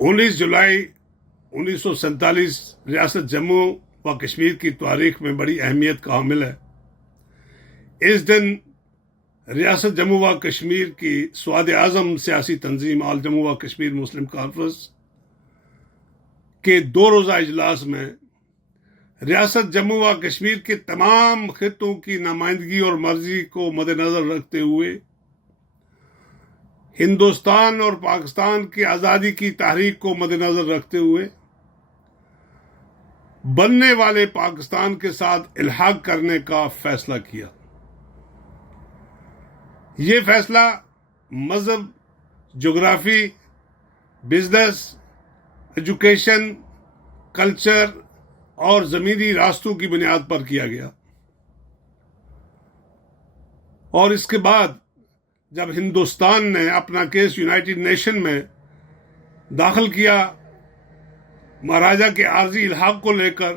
19 جولائی 1947 ریاست جموں و کشمیر کی تاریخ میں بڑی اہمیت کا حامل ہے۔ اس دن ریاست جموں و کشمیر کی سواد اعظم سیاسی تنظیم آل جموں و کشمیر مسلم کانفرنس کے 2 روزہ اجلاس میں ریاست جموں و کشمیر کے تمام خطوں کی نمائندگی اور مرضی کو مد نظر رکھتے ہوئے ہندوستان اور پاکستان کی آزادی کی تحریک کو مد نظر رکھتے ہوئے بننے والے پاکستان کے ساتھ الحاق کرنے کا فیصلہ کیا۔ یہ فیصلہ مذہب، جغرافی، بزنس، ایجوکیشن، کلچر اور زمینی راستوں کی بنیاد پر کیا گیا، اور اس کے بعد جب ہندوستان نے اپنا کیس یونائٹڈ نیشن میں داخل کیا مہاراجہ کے عارضی الحاق کو لے کر،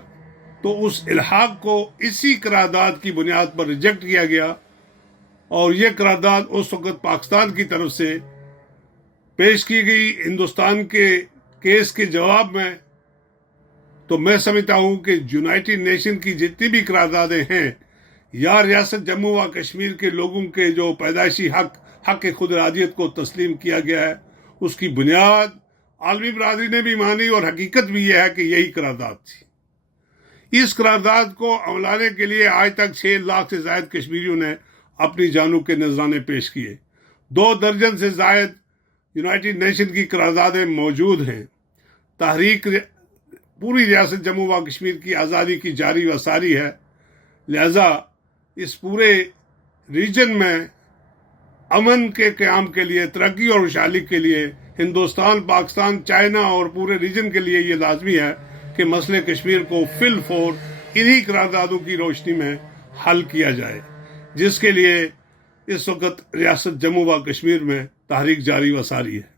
تو اس الحاق کو اسی قرارداد کی بنیاد پر ریجیکٹ کیا گیا، اور یہ قرارداد اس وقت پاکستان کی طرف سے پیش کی گئی ہندوستان کے کیس کے جواب میں۔ تو میں سمجھتا ہوں کہ یونائٹڈ نیشن کی جتنی بھی قراردادیں ہیں یا ریاست جموں و کشمیر کے لوگوں کے جو پیدائشی حق خود ارادیت کو تسلیم کیا گیا ہے، اس کی بنیاد عالمی برادری نے بھی مانی، اور حقیقت بھی یہ ہے کہ یہی قرارداد تھی۔ اس قرارداد کو عملانے کے لیے آج تک 6 لاکھ سے زائد کشمیریوں نے اپنی جانوں کے نذرانے پیش کیے۔ 2 درجن سے زائد یونائٹڈ نیشن کی قراردادیں موجود ہیں۔ تحریک پوری ریاست جموں و کشمیر کی آزادی کی جاری و ساری ہے، لہذا اس پورے ریجن میں امن کے قیام کے لیے، ترقی اور خوشحالی کے لیے ہندوستان، پاکستان، چائنا اور پورے ریجن کے لیے یہ لازمی ہے کہ مسئلے کشمیر کو فی الفور انہی قراردادوں کی روشنی میں حل کیا جائے، جس کے لیے اس وقت ریاست جموں و کشمیر میں تحریک جاری و ساری ہے۔